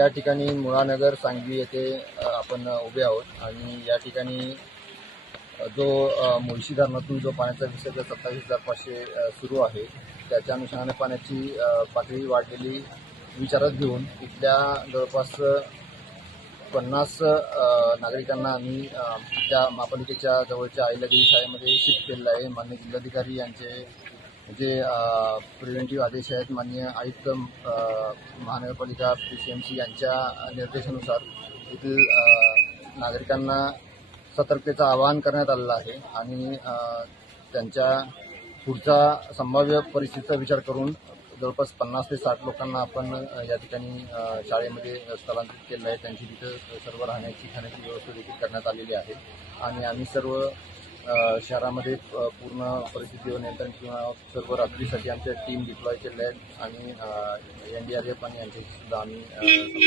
या ठिकाणी मुळानगर सांगवी येथे आपण उभे आहोत आणि या ठिकाणी जो मुळशी धरणातून जो पाण्याचा विसर्ग 27,500 सुरू आहे त्याच्या अनुषंगाने पाण्याची पातळी वाढलेली विचारात घेऊन इथल्या जवळपास 50 नागरिकांना आम्ही त्या महापालिकेच्या जवळच्या अहिल्यादेवी शाळेमध्ये शिफ्ट केलेलं आहे। माननीय जिल्हाधिकारी यांचे जे प्रिव्हेंटिव्ह आदेश आहेत, माननीय आयुक्त महानगरपालिका PCMC यांच्या निर्देशानुसार येथील नागरिकांना सतर्कतेचं आवाहन करण्यात आलेलं आहे आणि त्यांच्या पुढचा संभाव्य परिस्थितीचा विचार करून जवळपास 50 ते 60 लोकांना आपण या ठिकाणी शाळेमध्ये स्थलांतरित केलं आहे। त्यांची तिथं सर्व राहण्याची खाण्याची व्यवस्था देखील करण्यात आलेली आहे आणि आम्ही सर्व शहरामध्ये पूर्ण परिस्थितीवर नियंत्रण किंवा सर्व रात्रीसाठी आमच्या टीम डिप्लॉय केल्या आहेत आणि NDRF आणि यांच्याशी सुद्धा आम्ही